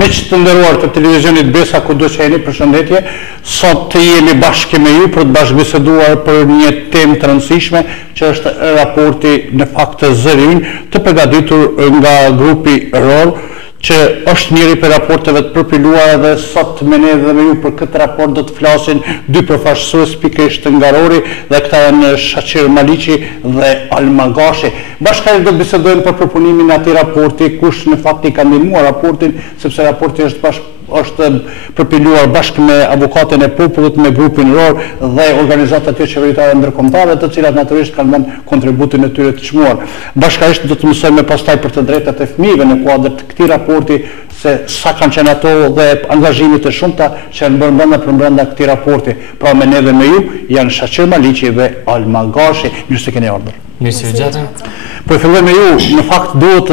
Miq të nderuar të televizionit Besa, kudo që jeni, përshëndetje. Sot jemi bashkë me ju për të bashkëbiseduar për një temë të rëndësishme që është raporti në fakt të Zëri, të përgatitur nga grupi ROR, që është njëri për raporteve të përpiluara dhe sot me ne dhe me ju për këtë raport do të flasin dy përfaqësues pikërisht nga ROR-i dhe këta janë Shaqir Maliqi dhe Almagashi. Bashkërisht do të bisedojmë për përpunimin e atij raporti, kush në fakt i ka ndihmuar raportin, sepse raporti është përpiluar bashkë me avokatën e popullit, me grupin ROR dhe organizatat tjerë qeveritare ndërkombëtare, të cilat natyrisht kanë dhënë kontributin e tyre të çmuar. Bashkërisht do të mësojmë pastaj për të drejtat e fëmijëve në kuadër të këtij raporti, se sa kanë qenë ato dhe angazhimit e shumta që janë bërë brenda këtij raporti. Pra me ne dhe me ju janë Shaqir Maliqi dhe Almagashi. Mirë se keni ardhur. Mirë se vjen. Po fillojmë me ju, në fakt duhet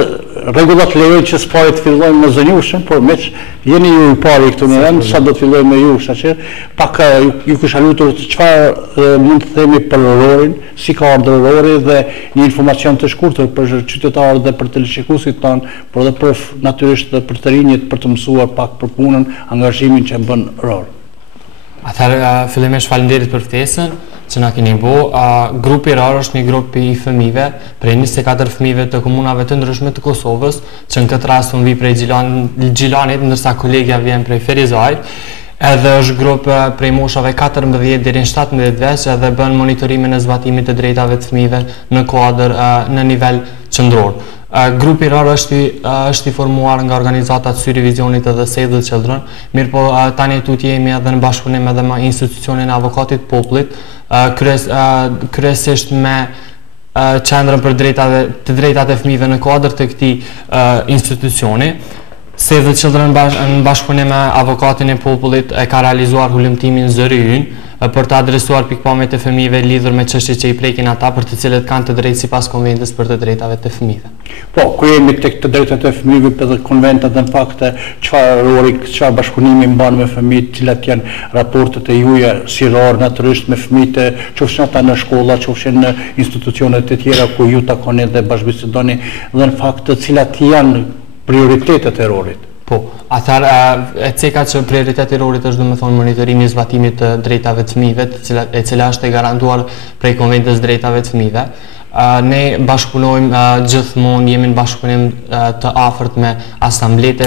rregullat lejojnë që s'pari të fillojmë me zënjushën, por meq jeni ju i pari këtu në vend, sa do të fillojmë me ju, Shaqir. Pak ju kisha lutur çfarë mund të themi për ROR-in, si ka ardhur ROR-i dhe një informacion të shkurtër për qytetarët dhe për televizionistët tanë, por edhe për natyrisht dhe për të rinjit për të mësuar pak për punën, angazhimin që bën ROR. Atëherë fillimisht faleminderit për ftesën që na keni bëu. Grupi ROR është një grup i fëmijëve, prej 24 fëmijëve të komunave të ndryshme të Kosovës, që në këtë rast unë vi prej Gjilanit, ndërsa kolegja vjen prej Ferizajt. Edhe është grup prej moshave 14 deri në 17 vjeç edhe bën monitorimin e zbatimit të drejtave të fëmijëve në kuadër në nivel qendror. Grupi ROR është i formuar nga organizatat Zëri edhe Save the Children, mirë po tani tutje jemi edhe në bashkëpunim edhe me institucionin e avokatit popullit, kryesisht me qendrën për të drejtat e fëmijëve në kuadër të këtij institucioni. Save the Children në bashkëpunim me avokatin e popullit e ka realizuar hulumtimin Zëri për të adresuar pikpamjet e fëmijëve lidhur me çështjet që i prekin ata për të cilët kanë të drejtë sipas konventës për të drejtave të fëmijëve. Po, ku jemi tek të drejtat e fëmijëve edhe konventat dhe në fakt çfarë ROR-i, çfarë bashkëpunimi mban me fëmijët, cilat janë raportet e juaja si ROR natyrisht me fëmijët, qofshin ata në shkolla, qofshin në institucionet e tjera ku ju takoni dhe bashkëbisedoni dhe në fakt cilat janë prioritetet e ROR-it. Po, atëherë e ceka që prioriteti i ROR-it është domethënë monitorimi i zbatimit të drejtave të fëmijëve, e cila është e garantuar prej Konventës drejtave të fëmijëve. Ne bashkëpunojmë gjithmonë, jemi në bashkëpunim të afërt me asambletë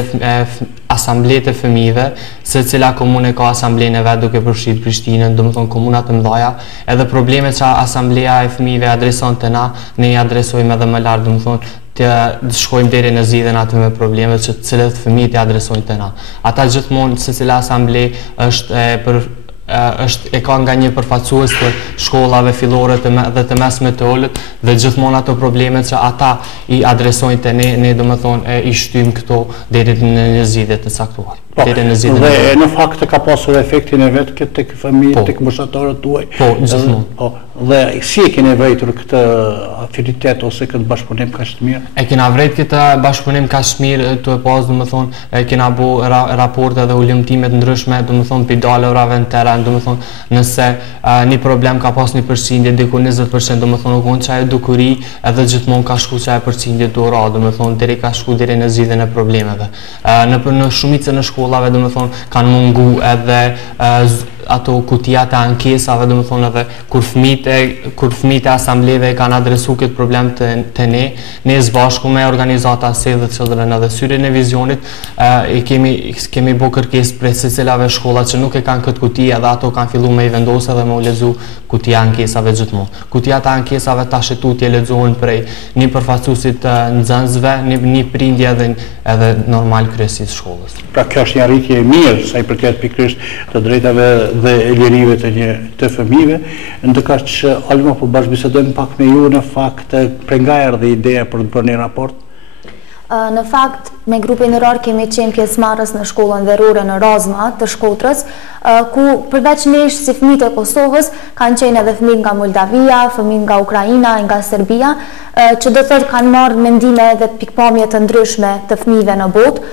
e fëmijëve, se cila komune ka asamblenë e vet duke përfshirë Prishtinën, domethënë komuna të mëdha, edhe problemet që asambleja e fëmijëve adreson te na, ne i adresojmë edhe më lart, domethënë të shkojmë deri në zgjidhjen aty me problemet që të cilët fëmijët i adresojnë te na. Ata gjithmonë secila asamble e ka nga një përfaqësues të shkollave fillore dhe të mesme të ulët dhe gjithmonë ato problemet që ata i adresojnë te ne domethënë i shtym këto deri në një zgjidhje të caktuar. Dhe në fakt ka pasur efektin e vet tek fëmijët, tek bashkëtarët tuaj. Po, gjithmonë. Dhe si e keni vëritur këtë afinitet ose këtë bashkëpunim kaq të mirë? E kena vret këtë bashkëpunim kaq të mirë, tu e pas domethënë kena bëu raporte dhe ulëmtime të ndryshme, domethënë pedalorave në terren, domethënë nëse një problem ka pas një përqindje diku 20%, domethënë u kon çaj dukuri, edhe gjithmonë ka shku çaj përqindje dorë, domethënë deri ka shku deri në zgjidhjen e problemeve. Në shumicën e shkollave domethënë kanë mungu edhe ato kutijat e ankesave, domethënë edhe kur fëmijët e asambleve kanë adresuar këtë problem te ne së bashku me organizata Save the Children edhe Syrin e Vizionit, kemi bërë kërkesë prej secilave shkolla që nuk e kanë këtë kuti, edhe ato kanë filluar me i vendosë dhe me u lexu kutija ankesave gjithmonë. Kutijat e ankesave tash tutje lexohen prej një përfaqësuesit të nxënësve, një prindje edhe normal kryesisë shkollës. Pra kjo është një arritje e mirë sa i përket pikërisht të drejtave dhe e lirive të fëmijëve, ndërkaq që Alma po bashkëbisedojmë pak me ju në fakt prej nga erdhi ideja për të bërë një raport? Në fakt, me grupin ROR kemi qenë pjesëmarrës në shkollën verore në Rozma të Shkodrës, ku përveç nesh si fëmijët e Kosovës, kanë qenë edhe fëmijë nga Moldavia, fëmijë nga Ukraina, nga Serbia, që do thotë kanë marrë mendime dhe pikpamje të ndryshme të fëmijëve në botë.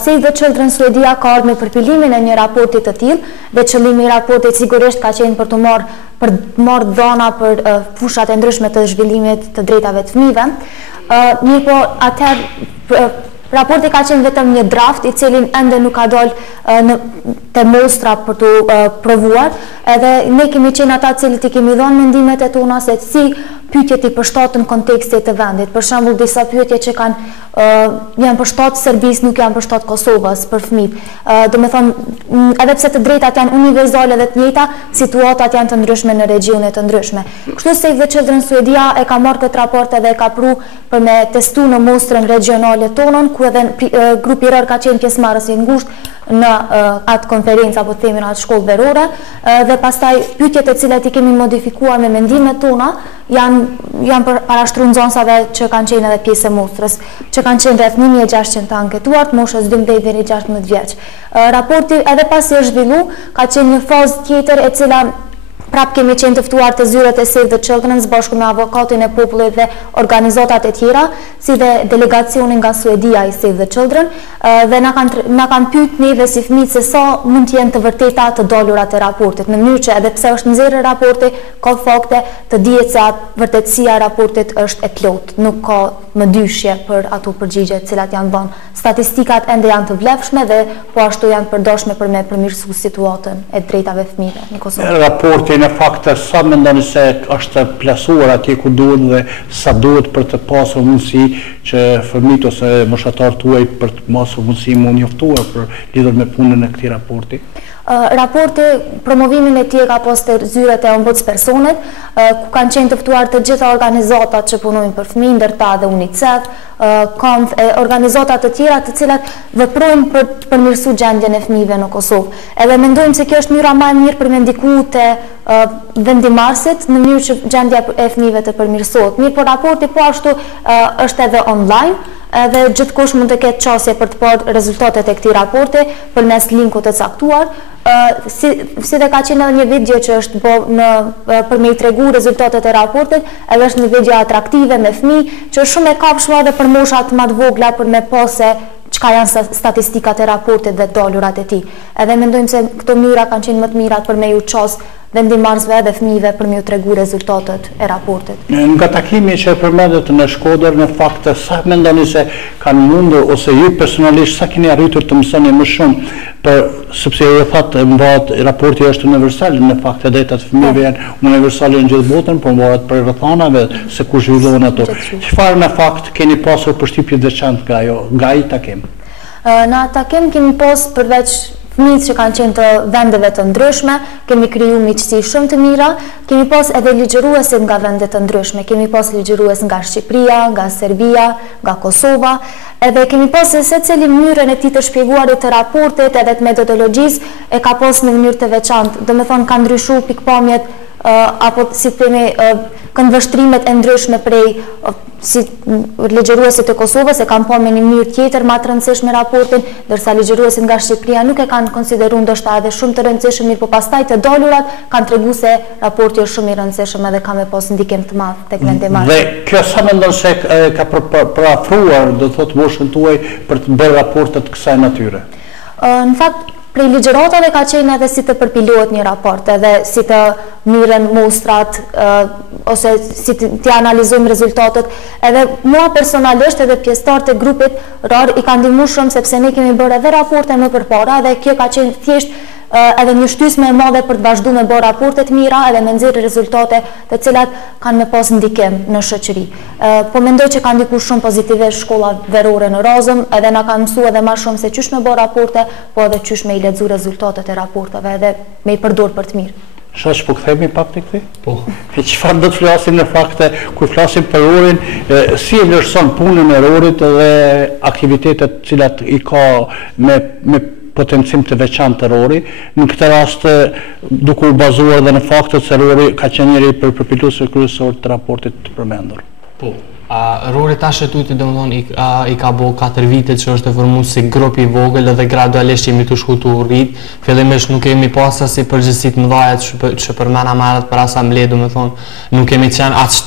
Save the Children Suedia ka ardhur me përpilimin e një raporti të tillë, dhe qëllimi i raportit sigurisht ka qenë për të marrë dhëna për fushat e ndryshme të zhvillimit të drejtave të fëmijëve. Mirë po, atëherë Raporti ka qenë vetëm një draft I cilin ende nuk ka dalë te mostra për të provuar, edhe ne kemi qenë ata cilët I kemi dhënë mendimet e tona se si pyetjet I përshtatën kontekstit të vendit. Për shembull, disa pyetje që janë përshtat Serbisë nuk janë përshtat Kosovës për fëmijët. Do të thonë, edhe pse të drejtat janë universale dhe të njëjta, situatat janë të ndryshme në regjionet të ndryshme. Kështu Save the Children Suedia e ka marrë këtë raport dhe e ka pru për me testu në mostrën regionale tonën, ku edhe grupi RR ka qenë pjesëmarrës I ngushtë në atë konferencë apo themin atë shkollë verore, dhe pastaj pyetjet e cilat I kemi modifikuar me mendimet tona janë parashtruar nxënësave që kanë qenë edhe pjesë e mostrës, që kanë qenë rreth 1600 të anketuar, moshës 12 deri 16 vjeç. Raporti edhe pasi është zhvillu, ka qenë një fazë tjetër e cila prap kemi qenë të ftuar të zyrët e Save the Children bashkë me avokatin e popullit dhe organizatat e tjera, si dhe delegacionin nga Suedia I Save the Children, dhe na kanë pyet neve si fëmijë se sa mund të jenë të vërteta të dalurat e raportit, në mënyrë që edhe pse është nxjerrë raporti, ka fakte të dihet se vërtetësia e raportit është e plotë, nuk ka më dyshje për ato përgjigje të cilat janë dhënë. Statistikat ende janë të vlefshme dhe po ashtu janë përdorshme për me përmirësu situatën e drejtave fëmijëve në Kosovë. Raporti në fakt sa mendoni se është plasuar atje ku duhet dhe sa duhet për të pasur mundësi që fëmijët ose moshatarët tuaj për të pasur mundësi më njoftuar për lidhur me punën e këtij raporti? Raporti, promovimin e tij ka pas te zyrat e ombudspersonit, ku kanë qenë të ftuar të gjitha organizatat që punojnë për fëmijë, ndërta dhe UNICEF, organizata të tjera të cilat veprojnë për të përmirësuar gjendjen e fëmijëve në Kosovë. Edhe mendojmë se kjo është mënyra më e mirë për me ndikuar te vendimarrësit në mënyrë që gjendja e fëmijëve të përmirësohet. Mirë, por raporti po ashtu është edhe online, edhe gjithkush mund të ketë qasje për të parë rezultatet e këtij raporti përmes linkut të caktuar. Si dhe ka qenë edhe një video që është për me I tregu rezultatet e raportit, edhe është një video atraktive me fëmijë, që është shumë e kapshme edhe për moshat më të vogla për me pase çka janë statistikat e raportit dhe dalurat e tij. Edhe mendojmë se këto mënyra kanë qenë më të mira për me ju ços vendimarrësve dhe fëmijëve për me ju tregu rezultatet e raportit. Nga takimi që përmendet në Shkodër, në fakt sa mendoni se kanë mundur ose ju personalisht sa keni arritur të mësoni më shumë, sepse ju thatë mbahet raporti është universal, në fakt drejtat e fëmijëve janë universale në gjithë botën, por mbahet për rrethanave se ku zhvillohen ato. Çfarë në fakt keni pasur përshtypje të veçantë nga ai takim? Në takim kemi pas përveç fëmijët që kanë qenë të vendeve të ndryshme, kemi kriju miqësi shumë të mira, kemi pas edhe ligjëruese nga vende të ndryshme, kemi pas ligjërues nga Shqipëria, nga Serbia, nga Kosova, edhe kemi pas se secili mënyrën e tij të shpjeguarit të raportit edhe të metodologjisë e ka pas në mënyrë të veçantë. Domethënë ka ndryshuar pikpamjet apo si themi këndvështrimet e ndryshme prej si ligjëruesit e Kosovës e kanë parë me një mënyrë tjetër më të rëndësishme raportin, ndërsa ligjëruesit nga Shqipëria nuk e kanë konsideruar ndoshta edhe shumë të rëndësishëm, mirë po pastaj të dalurat kanë treguar se raporti është shumë I rëndësishëm edhe ka me pas ndikim të madh tek vendimarrja. Dhe kjo sa mendon se ka përafruar, do thotë moshën tuaj për të bërë raporte të kësaj natyre? Në fakt prej ligjëratave ka qenë edhe si të përpilohet një raport, edhe si të miren mostrat, ose si të analizojmë rezultatet, edhe mua personalisht edhe pjesëtarët e grupit RR I ka ndihmuar shumë sepse ne kemi bërë edhe raporte më përpara dhe kjo ka qenë thjesht edhe një shtysme e madhe për të vazhduar me bërë raporte të mira edhe me nxjerrë rezultate të cilat kanë me pas ndikim në shoqëri. Po mendoj që ka ndikuar shumë pozitivisht shkolla verore në Razëm, edhe na kanë mësuar edhe më shumë se çysh me bërë raporte, po edhe çysh me I lexu rezultatet e raporteve edhe me I përdor për të mirë. Shash po kthehemi pak tek këtij? Po. E çfarë do të flasim në fakt kur flasim për RR-in, si e vlerëson punën e RR-it dhe aktivitetet të cilat I ka me potencim të veçantë të RR-i, në këtë rast duke u bazuar dhe në faktet se RR-i ka qenë njëri për përpiluesve kryesor të raportit të përmendur. Po. RR-i tash e tuti domethënë I ka bo 4 vite që është e formuar si grup I vogël edhe gradualisht jemi të shku të rrit. Fillimisht nuk kemi pas si përgjegjësi të mëdha që përmena më herët për asamblee, domethënë nuk kemi qenë aq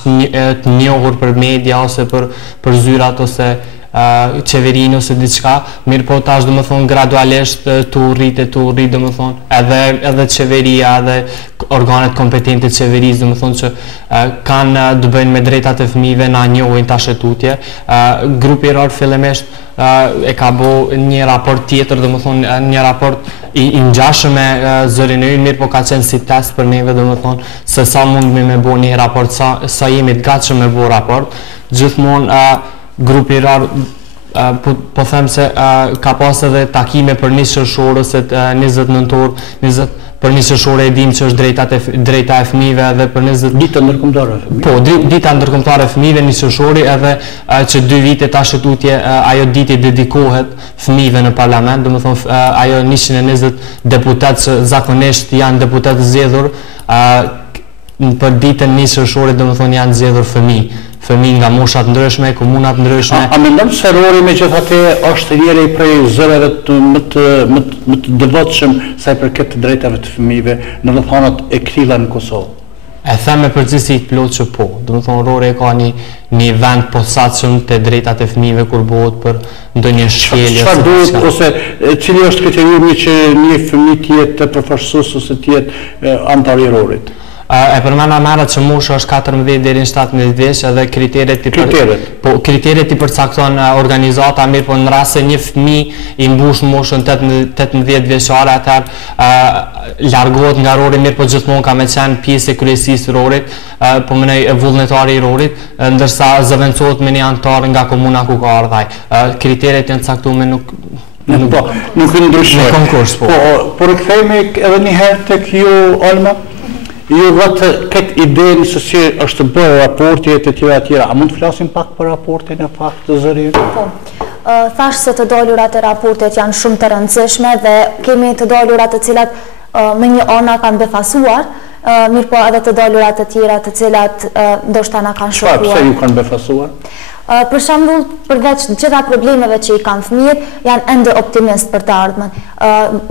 të njohur për media ose për zyrat ose qeverinë ose diçka, mirë po tash domethënë gradualisht të rrit domethënë edhe qeveria edhe organet kompetente të qeverisë domethënë që kanë të bëjnë me drejtat e fëmijëve na njohin tash e tutje. Grupi RR fillimisht e ka bo një raport tjetër, dhe më thonë një raport i ngjashëm me zërin e ynë, mirë po ka qenë si test për neve, dhe më thonë se sa mund me bo një raport, sa jemi të gatshëm me bo raport. Gjithmonë grupi rar po them se ka pas edhe takime për një qershor ose 20 nëntor, për një qershore e dim që është drejta e fëmijëve, edhe për 20 Dita ndërkombëtare e fëmijëve. Po, dita ndërkombëtare e fëmijëve, një qershori, edhe që 2 vite tash tutje ajo ditë dedikohet fëmijëve në parlament, do të thonë ajo 120 deputet që zakonisht janë deputet zgjedhur, për ditën një qershore, do të thonë janë zgjedhur fëmijë nga moshat ndryshme, komunat ndryshme. A mendon se Rori megjithatë është njëri prej zërave më të devotshëm sa i përket të drejtave të fëmijëve në rrethanat e këtilla në Kosovë? E them me përgjithësi të plotë që po. Do të thonë Rori ka një vend posaçëm te drejtat e fëmijëve kur bëhet për ndonjë shkelje. Çfarë duhet ose cili është kriteriumi që një fëmijë të jetë përfaqësues ose të jetë antar i Rorit? E përmenda merret që mosha është 14 deri në 17 vjeç, edhe kriteret i përcakton organizata, mirë po në rast se një fëmijë i mbush moshën 18 vjeçare, atëherë largohet nga Rori, mirë po gjithmonë ka me qenë pjesë e kryesisë Rorit, po mënej vullnetari i Rorit, ndërsa zëvendësohet me një antar nga komuna ku ka ardhaj. Kriteret janë caktuar nuk i ndryshojnë. Në konkurs, po. Por rikthehemi edhe një herë tek ju, Alma. Ju vetë këtë idenë se si është bërë raporti e të tjera, a mund të flasim pak për raportin e fakt të Zërit? Po, thash se të dalurat e raportit janë shumë të rëndësishme dhe kemi të dalurat të cilat me një ana kanë befasuar, mirë po edhe të dalurat të tjera të cilat ndoshta na kanë shokuar. Çfarë pse ju kanë befasuar? Për shembull, përveç gjitha problemeve që i kanë fëmijët, janë ende optimist për të ardhmen.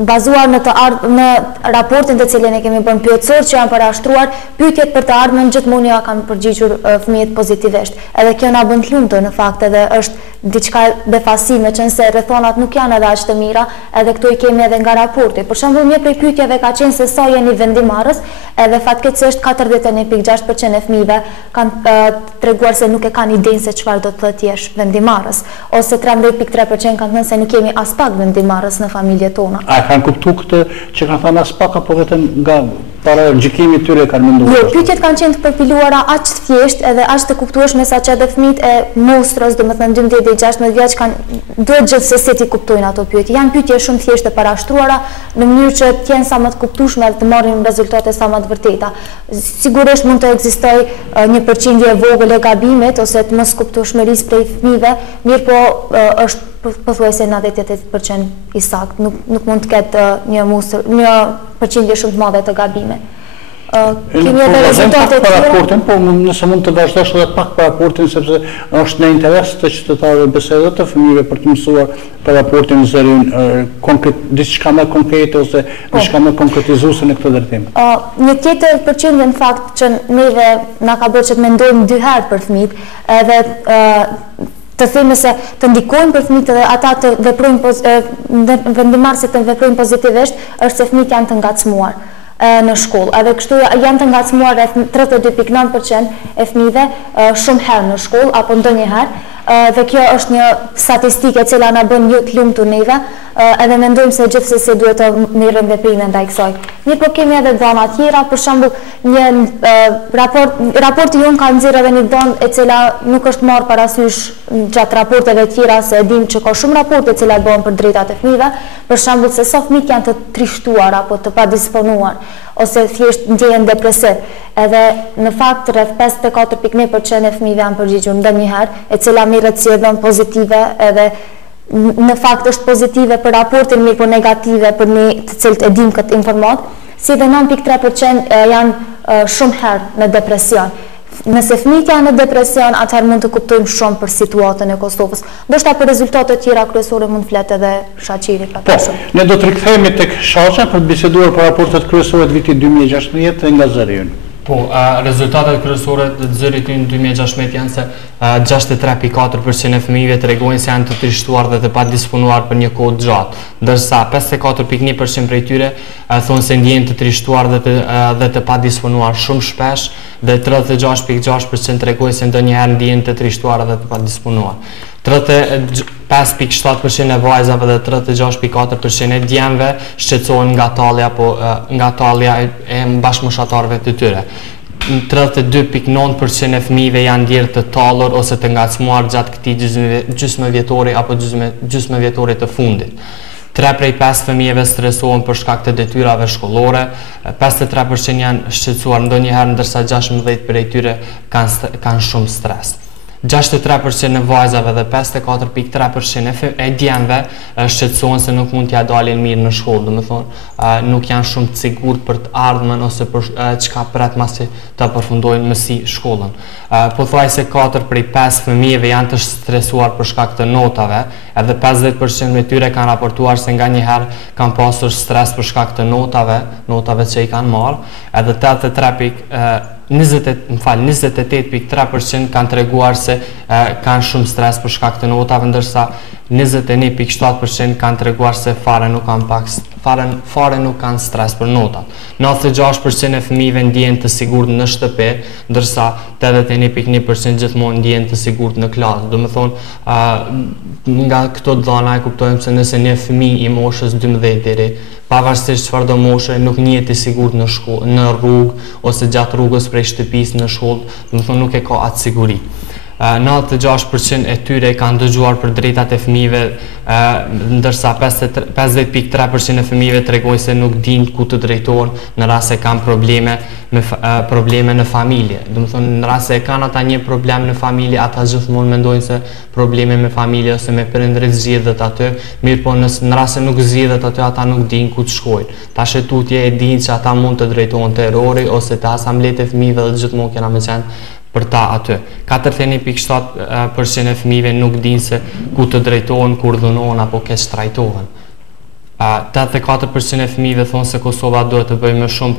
Bazuar në raportin të cilin e kemi bërë pyetësor që janë parashtruar, pyetjet për të ardhmen gjithmonë ja kanë përgjigjur fëmijët pozitivisht. Edhe kjo na bën të lumtur në fakt, edhe është diçka befasime, qëse rrethonat nuk janë edhe aq të mira, edhe këto i kemi edhe nga raporti. Për shembull, një prej pyetjeve ka qenë se sa jeni vendimarrës, edhe fatkeqësisht 41.6% e fëmijëve kanë treguar se nuk e kanë idenë se çfarë do të thotë jesh vendimarrës, ose 13.3% kanë thënë se nuk kemi as pak vendimarrës në familjet tona. A kanë kuptuar këtë që kanë thënë as pak apo vetëm nga para gjykimit tyre kanë menduar? Jo, pyetjet kanë qenë të përpiluara aq të thjeshtë edhe aq të kuptueshme saqë edhe fëmijët e mostrës, domethënë 12 deri 16 vjeç duhet gjithsesi të kuptojnë ato pyetje. Janë pyetje shumë thjeshtë të parashtruara në mënyrë që të jenë sa më të kuptueshme dhe të marrin rezultate sa më të vërteta. Sigurisht mund të ekzistojë një përqindje e vogël e gabimit ose të mos kuptueshmërisë prej fëmijëve, mirë po është pothuajse 98% i saktë, nuk mund të ketë një përqindje shumë të madhe të gabime. Kemi edhe rezultate të tjera. Po nëse mund të vazhdosh edhe pak për raportin, sepse është në interes të qytetarëve besoj edhe të fëmijëve për të mësuar për raportin Zërin, diçka më konkrete ose diçka më konkretizuese në këtë drejtim. Një tjetër përqindje në fakt që neve na ka bërë që të mendojmë 2 herë për fëmijët, edhe të themi se të ndikojnë për fëmijët dhe ata të veprojnë vendimarrësit të veprojnë pozitivisht, është se fëmijët janë të ngacmuar në shkollë. Edhe kështu janë të ngacmuar rreth 32.9% e fëmijëve shumë herë në shkollë apo ndonjëherë. Dhe kjo është një statistike e cila na bën ju të lumtur neve, edhe mendojmë se gjithsesi duhet të merrem veprime ndaj kësaj. Mirë, po kemi edhe dhëna tjera, për shembull, raporti jon ka nxjerrë edhe një dhënë e cila nuk është marrë parasysh gjatë raporteve tjera, se e dim që ka shumë raporte të cilat bëhen për drejtat e fëmijëve, për shembull se sa fëmijë janë të trishtuar apo të padisponuar ose thjesht ndjehen depresiv. Edhe në fakt rreth 54.1% e fëmijëve janë përgjigjur ndonjëherë, e cila merret si dhënë pozitive, edhe në fakt është pozitive për raportin, mirë po negative për ne të cilët e dim këtë informat, si dhe 9.3% janë shumë herë në depresion. Nëse fëmijët janë në depresion, atëherë mund të kuptojmë shumë për situatën e Kosovës. Ndoshta për rezultate tjera kryesore mund flet edhe Shaqiri pa shumë. Ne do të rikthehemi tek Shaqa për të biseduar për raportet kryesore të vitit 2016 nga Zëri. Po, rezultatet kryesore të Zërit në 2016 janë se 63.4% e fëmijëve tregojnë se janë të trishtuar dhe të padisponuar për një kohë gjatë, ndërsa 54.1% prej tyre thonë se ndjehen të trishtuar dhe të padisponuar shumë shpesh, dhe 36.6% tregojnë se ndonjëherë ndjehen të trishtuar dhe të padisponuar. 35.7% e vajzave dhe 36.4% e djemve shqetësohen nga tallja apo nga tallja e bashkëmoshatarëve të tyre. 32.9% e fëmijëve janë ndjerë të tallur ose të ngacmuar gjatë këtij gjysmëvjetori apo gjysmëvjetorit të fundit. 3 prej 5 fëmijëve stresohen për shkak të detyrave shkollore, 53% janë shqetësuar ndonjëherë ndërsa 16 prej tyre kanë shumë stres. 63% e vajzave dhe 54.3% e djemve shqetësohen se nuk mund t'ja dalin mirë në shkollë, domethënë nuk janë shumë të sigurt për të ardhmen ose për çka pret masi të përfundojnë mësi shkollën. Pothuajse 4 prej 5 fëmijëve janë të stresuar për shkak të notave, edhe 50% me tyre kanë raportuar se nganjëherë kanë pasur stres për shkak të notave që i kanë marrë, edhe 28.3% kanë treguar se kanë shumë stres për shkak të notave, ndërsa 21.7% kanë treguar se fare nuk kanë stres për notat. 96% e fëmijëve ndjehen të sigurt në shtëpi, ndërsa 81.1% gjithmonë ndjehen të sigurt në klasë. Domethënë, nga këto dhëna e kuptojmë se nëse një fëmijë i moshës 12 deri pavarësisht çfarë do moshe nuk njihet i sigurt në shkollë, në rrugë ose gjatë rrugës prej shtëpisë në shkollë, domethënë nuk e ka atë siguri. 96% e tyre kanë dëgjuar për drejtat e fëmijëve, ndërsa 50.3% e fëmijëve tregojnë se nuk dinë ku të drejtohen në rast se kanë probleme në familje. Domethënë në rast se kanë ata një problem në familje, ata gjithmonë mendojnë se probleme me familje ose me prindërit zgjidhet aty, mirë po në rast se nuk zgjidhet aty, ata nuk dinë ku të shkojnë. Tash tutje e dinë që ata mund të drejtohen te errori ose te asamblet e fëmijëve dhe gjithmonë kena më qenë për ta aty. 41.7% e fëmijëve nuk dinë se ku të drejtohen kur dhunohen apo keq trajtohen. 84% e fëmijëve thonë se Kosova duhet të bëjë më shumë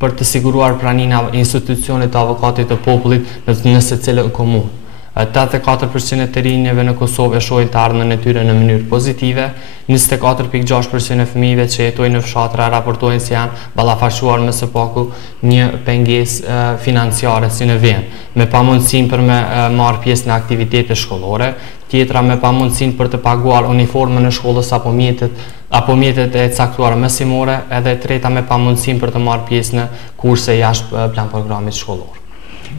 për të siguruar praninë e institucionit të avokatit të popullit në secilën komunë. 84% e të rinjeve në Kosovë e shohin të ardhmen e tyre në mënyrë pozitive, 24.6% e fëmijëve që jetojnë në fshatra raportojnë se janë ballafaqsuar më së paku një pengesë financiare si në vend, me pamundësinë për me marrë pjesë në aktivitete shkollore, tjetra me pamundësinë për të paguar uniformën e shkollës apo mjetet e caktuara mësimore, edhe treta me pamundësinë për të marrë pjesë në kurse jashtë plan programit shkollor.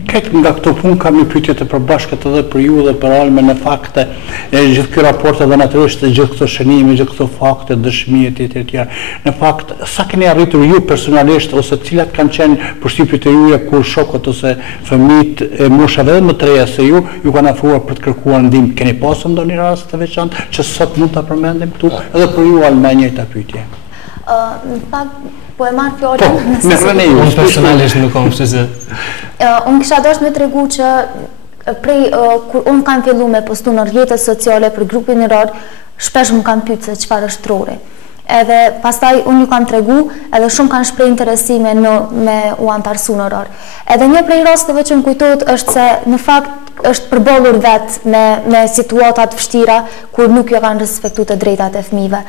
Nga këto punë kam një pyetje të përbashkët edhe për ju dhe për Alme në fakte gjithë ky raport edhe natyrisht gjithë këto shënime, gjithë këto fakte, dëshmi e tjera. Në fakt, sa keni arritur ju personalisht ose cilat kanë qenë përshtypjet e juaja kur shokët ose fëmijët e moshave edhe më të reja se ju kanë afruar për të kërkuar ndihmë? Keni pasur ndonjë rast të veçantë që sot mund ta përmendim këtu edhe për ju Alme njëjta pyetje? Në fakt, po e marrë fjallën. Unë personalisht nuk kam shqyse. Unë kisha dashur me tregu që kur unë kam fillu me postu në rrjetet sociale për grupin e rar, shpesh më kam pyet se çfarë është rrori. Edhe pastaj unë ju kam tregu, edhe shumë kanë shpreh interesime me u antarësu në rar. Edhe një prej rasteve që më kujtohet është se në fakt është përballur vetë me situatat vështira kur nuk jo kanë respektuar të drejtat e fëmijëve.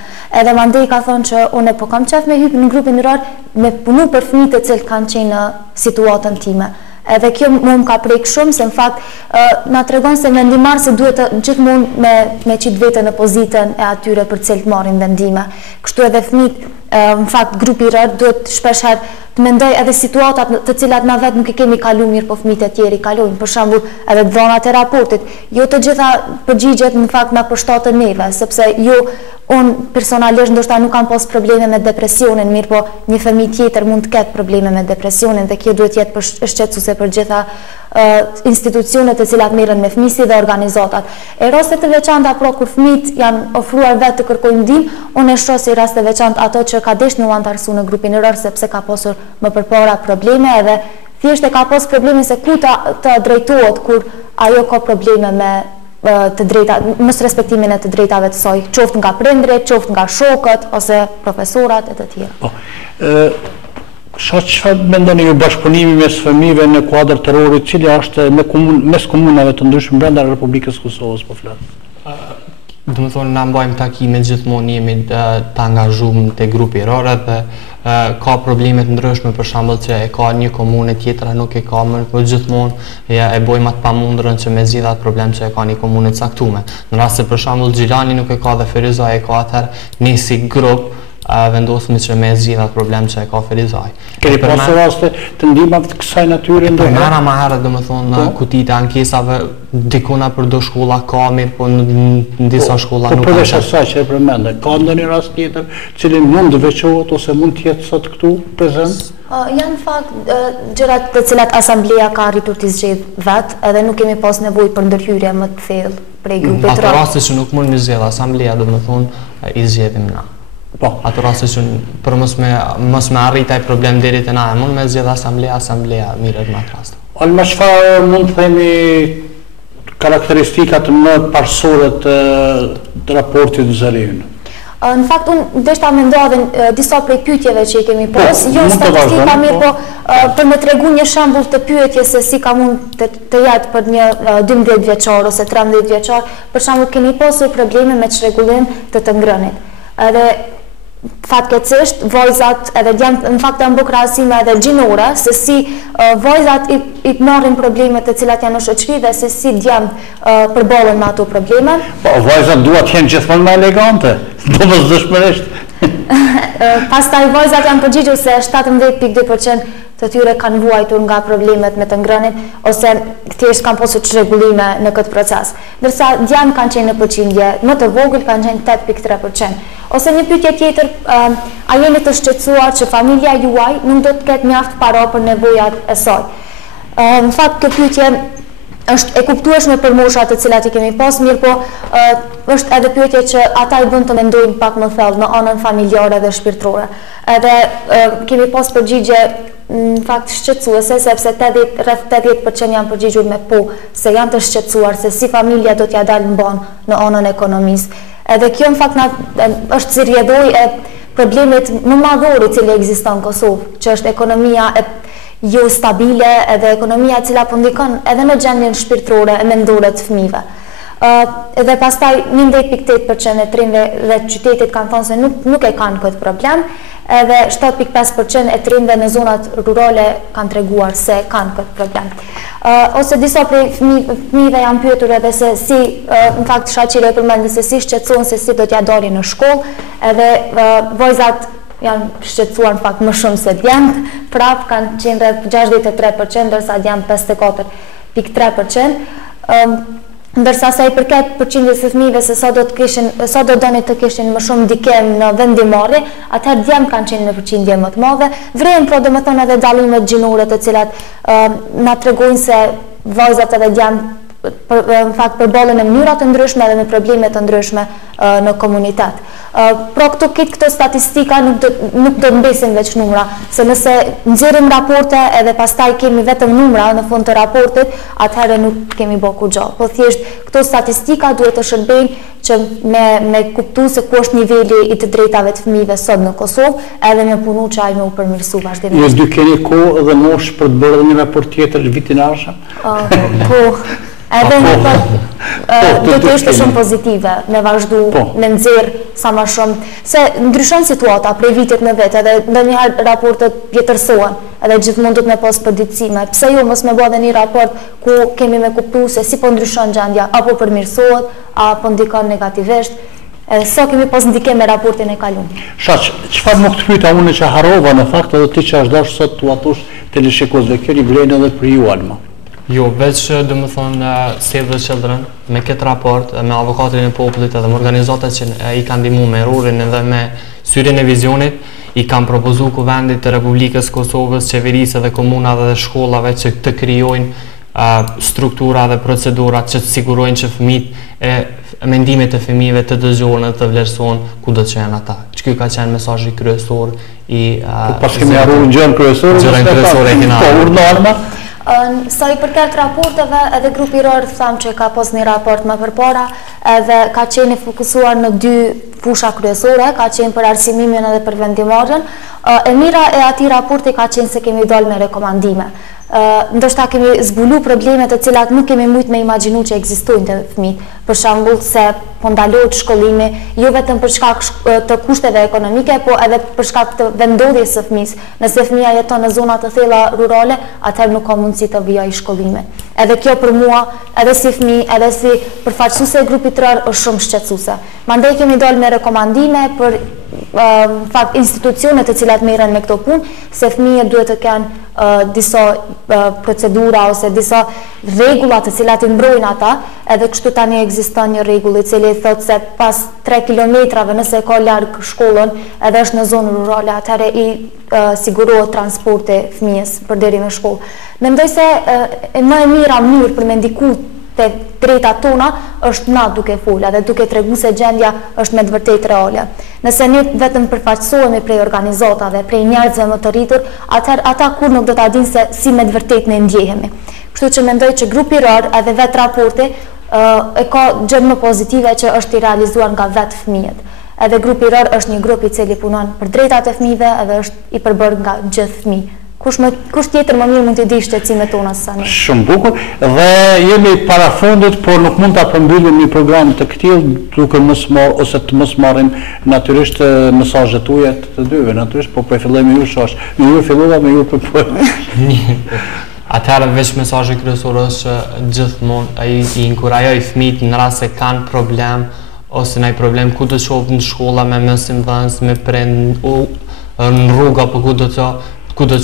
Edhe mandej ka thonë që unë po kam qef me hyp në grupin e rar me punu për fëmijët e cilët kanë qenë në situatën time. Edhe kjo më ka prek shumë se në fakt na tregon se vendimarrësi duhet gjithmonë me qit veten në pozitën e atyre për cilët marrin vendime. Kështu edhe fëmijët në fakt grupi i rar duhet shpeshherë të mendoj edhe situatat të cilat na vetë nuk i kemi kalu mirë, po fëmijët e tjerë i kalojnë. Për shembull, edhe dhënat e raportit, jo të gjitha përgjigjet në fakt na përshtaten neve, sepse unë personalisht ndoshta nuk kam pas probleme me depresionin, mirë po një fëmijë tjetër mund të ketë probleme me depresionin dhe kjo duhet jetë shqetësuese për gjitha institucionet e cilat merren me fëmijë dhe organizatat. E raste të veçanta pra kur fëmijët janë ofruar vetë të kërkojnë ndihmë, unë e shoh si rast të veçantë ato që ka desh në u antarësu në grupin e rar sepse ka pasur më përpara probleme edhe thjesht e ka pas probleme se ku të drejtohet kur ajo ka probleme me të drejta, mos respektimin e të drejtave të saj, qoftë nga prindrit, qoftë nga shokët ose profesorat e të tjerë. Çfarë mendoni ju bashkëpunimi mes fëmijëve në kuadër terrori, cili është mes komunave të ndryshme brenda Republikës Kosovës po flas? Do të thonë na mbajmë takime gjithmonë jemi të angazhuar te grupi i rar dhe ka probleme të ndryshme, për shembull që e ka një komunë tjetër nuk e ka më, por gjithmonë e bojmë atë pamundurën që me zgjidh atë problem që e ka një komunë të caktuar. Në rast se për shembull Xhilani nuk e ka dhe Ferizaj e ka, atëherë ne si grup vendosmi që me zgjidh atë problem që e ka Ferizaj. Keni pasur raste të ndihmave të kësaj natyre ndonjëherë? Mëra më herët, domethënë, kutitë ankesave dikuna për do shkolla ka mirë, po në disa shkolla nuk ka. Po përveç asaj që e përmendë, ka ndonjë rast tjetër cili mund të veçohet ose mund të jetë sot këtu prezent? Janë fakt gjërat të cilat asambleja ka arritur të zgjedh vetë, edhe nuk kemi pas nevojë për ndërhyrje më të thellë prej grupit të rreth. Ato raste që nuk mund të zgjedh asambleja, domethënë, i zgjedhim na. Po, ato raste që për mos me arrit ai problem deri te na, mund me zgjedh asambleja mirët me atë rast. Alma, çfarë mund të themi karakteristikat më parsorë të raportit Zëri? Në fakt, unë deshta mendova disa prej pyetjeve që i kemi pos, jo statistika mirë, po për me tregu një shembull të pyetje se si ka mund të jetë për një 12 vjeçar ose 13 vjeçar, për shembull keni pasur probleme me çrregullim të ngrënit. Edhe fatkeqësisht vajzat edhe djemt në fakt janë bërë krahasime edhe gjinore se si vajzat i marrin problemet të cilat janë në shoqëri dhe se si djemt përballen me ato probleme. Po vajzat duhet të jenë gjithmonë më elegante, domosdoshmërisht. Pastaj vajzat janë përgjigjur se 17.2% të tyre kanë vuajtur nga problemet me të ngrënit ose thjesht kanë pasur çrregullime në këtë proces. Ndërsa djemt kanë qenë në përqindje më të vogël, kanë qenë 8.3%. Ose një pyetje tjetër, a jeni të shqetësuar që familja juaj nuk do të ketë mjaft para për nevojat e saj? Në fakt kjo pyetje është e kuptueshme për moshat të cilat i kemi pas, mirë po është edhe pyetje që ata i bën të mendojnë pak më thellë në anën familjare dhe shpirtërore. Edhe kemi pas përgjigje në fakt shqetësuese, sepse rreth 80% janë përgjigjur me po, se janë të shqetësuar se si familja do t'ja dalë në banë në anën ekonomisë. Edhe kjo në fakt është si rrjedhoj e problemit më madhor i cili ekziston në Kosovë, që është ekonomia jo stabile edhe ekonomia e cila po ndikon edhe në gjendjen shpirtërore e mendore të fëmijëve. Edhe pastaj 11.8% e trinjve dhe qytetit kanë thënë se nuk e kanë këtë problem, edhe 7.5% e trinjve në zonat rurale kanë treguar se kanë këtë problem. Ose disa prej fëmijëve janë pyetur edhe se si, në fakt shaqire e përmendë se si shqetësohen se si do t'ja dalin në shkollë, edhe vajzat janë shqetësuar në fakt më shumë se djemt, prap kanë qenë rreth 63%, ndërsa djemt 54.3%. Ndërsa sa i përket përqindjes së fëmijëve se sa do doni të kishin më shumë ndikim në vendimarrje, atëherë djemt kanë qenë në përqindje më të madhe. Vren pra domethënë edhe dallimet gjinore të cilat na tregojnë se vajzat edhe djemt në fakt përballen në mënyra të ndryshme dhe me probleme të ndryshme në komunitet. Pra këto statistika nuk do mbesin veç numra, se nëse nxjerrim raporte edhe pastaj kemi vetëm numra në fund të raportit, atëherë nuk kemi bërë kurrë. Po thjesht këto statistika duhet të shërbejnë që me kuptu se ku është niveli i të drejtave të fëmijëve sot në Kosovë, edhe me punu që ai me u përmirësu vazhdimisht. Ju dy keni kohë dhe moshë për të bërë një raport tjetër vitin e ardhshëm? Po. Edhe do të ishte shumë pozitive me vazhdu me nxjerrë sa më shumë, se ndryshon situata prej vitit në vit, edhe ndonjëherë raportet vjetërsohen, edhe gjithmonë duhet me pas përditësime. Pse jo mos me bëhe një raport ku kemi me kuptu se si po ndryshon gjendja, apo përmirësohet, apo ndikon negativisht, edhe sa kemi pas ndikim me raportin e kaluar. Shaq, çfarë më të pyeta unë që harrova në fakt edhe ti që është dash sot tu atush teleshikuesve, kjo i vlen edhe për ju Alma. Jo, veç domethënë Save the Children me këtë raport, me avokatin e popullit edhe me organizatat që i kanë ndihmuar me errorin edhe me syrin e vizionit, i kanë propozuar kuvendit të Republikës Kosovës, qeverisë dhe komunave dhe shkollave që të krijojnë struktura dhe procedura që të sigurojnë që fëmijët mendimet e fëmijëve të dëgjohen dhe të vlerësohen kudo që janë ata. Ky ka qenë mesazhi kryesor i pas kemi harruar gjën kryesore. Gjën kryesore e kena. Po urdhërma. Sa i përket raporteve, edhe grupi ROR thamë që ka pas një raport më përpara, edhe ka qenë fokusuar në dy fusha kryesore, ka qenë për arsimimin edhe për vendimarrjen, E mira e atij raporti ka qenë se kemi dalë me rekomandime. Ndoshta kemi zbulu probleme të cilat nuk kemi mujt me imagjinu që ekzistojnë të fëmijët. Për shembull se po ndalohet shkollimi, jo vetëm për shkak të kushteve ekonomike, po edhe për shkak të vendodhjes së fëmijës. Nëse fëmia jeton në zona të thella rurale, atëherë nuk ka mundësi të vijë shkollime. Edhe kjo për mua, edhe si fëmijë, edhe si përfaqësuese e grupit të rrë, është shumë shqetësuese. Mandej kemi dalë me rekomandime për fakt institucionet të cilat merren me këto punë, se fëmijët duhet të kenë disa procedura ose disa rregulla të cilat I mbrojnë ata, edhe kështu tani ekziston një rregull I cili thotë se pas 3 kilometrave nëse ka larg shkollën, edhe është në zonë rurale, atëherë I sigurohet transporti fëmijës për deri në shkollë. Mendoj se më e mira mënyrë për me ndiku te drejtat tona është na duke folë dhe duke tregu se gjendja është me të vërtetë reale. Nëse ne vetëm përfaqësohemi prej organizatave, prej njerëzve më të rritur, atëherë ata kur nuk do ta dinë se si me të vërtetë ne ndjehemi. Kështu që mendoj që grupi RR edhe vetë raporti e ka gjë më pozitive që është I realizuar nga vetë fëmijët. Edhe grupi RR është një grup I cili punon për drejtat e fëmijëve edhe është I përbërë nga gjithë fëmijë. Kush tjetër më mirë mund t'i di shqetësimet tona se ne. Shumë bukur dhe jemi para fundit, por nuk mund ta përmbyllim një program të këtij duke mos marr ose të mos marrim natyrisht mesazhet tuaja të dyve, natyrisht po fillojmë me ju shosh. Me ju fillova me ju po. Atëherë veç mesazhi kryesor është gjithmonë I inkurajoj fëmijët në rast se kanë problem ose ndaj problem ku do të shohin në shkolla me mësimdhënës, me prind në rruga apo ku do të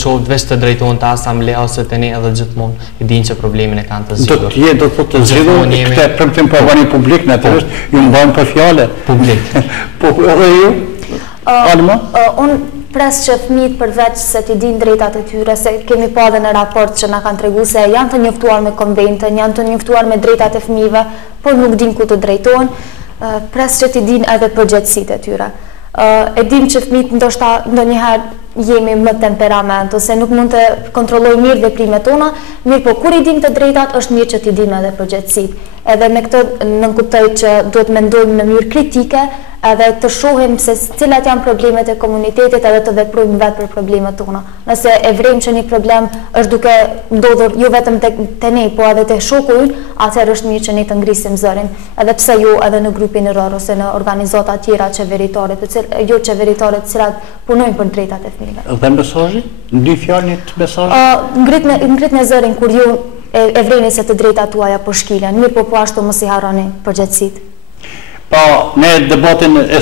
qovë veç të drejtojnë të asamble ose të ne edhe gjithmonë I dinë që problemin e kanë të zgjidhur. Do të të zgjidhur këtë premtim për avani publik, natyrisht ju mbajmë për fjale. Publik. Po edhe ju? Alma? Unë pres që fëmijët përveç se t'i dinë drejtat e tyre, se kemi pa edhe në raport që na kanë tregu se janë të njoftuar me konvente, janë të njoftuar me drejtat e fëmijëve, por nuk dinë ku të drejtohen, pres që t'i dinë edhe përgjegjësitë e tyre. E dim që fëmijët ndoshta ndonjëherë jemi më temperament ose nuk mund të kontrolloj mirë veprimet tona, mirë po kur I dim të drejtat është mirë që t'i dim edhe përgjegjësitë. Edhe me këtë nënkuptoj që duhet mendojmë në mënyrë kritike edhe të shohim se cilat janë problemet e komunitetit edhe të veprojmë vetë për problemet tona. Nëse e vrejmë që një problem është duke ndodhur jo vetëm te ne, po edhe te shoku ynë, atëherë është mirë që ne të ngrisim zërin, edhe pse jo edhe në grupin e RR ose në organizata tjera qeveritare, jo qeveritare të cilat punojnë për drejtat e fëmijëve. Dhe mesazhi? Në dy fjalë një mesazh? Ngritni zërin kur ju e vreni se të drejtat tuaja po shkilen, mirë po ashtu mos I harroni përgjegjësitë. Pa, ne debatin e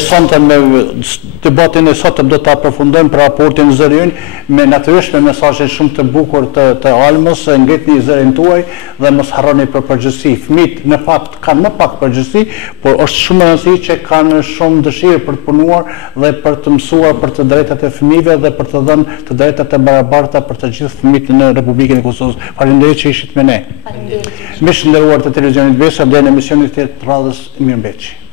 sotëm do të aprofundojmë për raportin Zëri me natyrisht me mesazhe shumë të bukur të Almës, ngritni zërin tuaj dhe mos harroni për përgjegjësi. Fëmijët në fakt kanë më pak përgjegjësi, por është shumë e rëndësishme që kanë shumë dëshirë për të punuar dhe për të mësuar për të drejtat e fëmijëve dhe për të dhënë të drejtat e barabarta për të gjithë fëmijët në Republikën e Kosovës. Faleminderit që ishit me ne. Faleminderit. Miq të nderuar të televizionit Besa, deri në emisionin e radhës, mirëmbëjtje.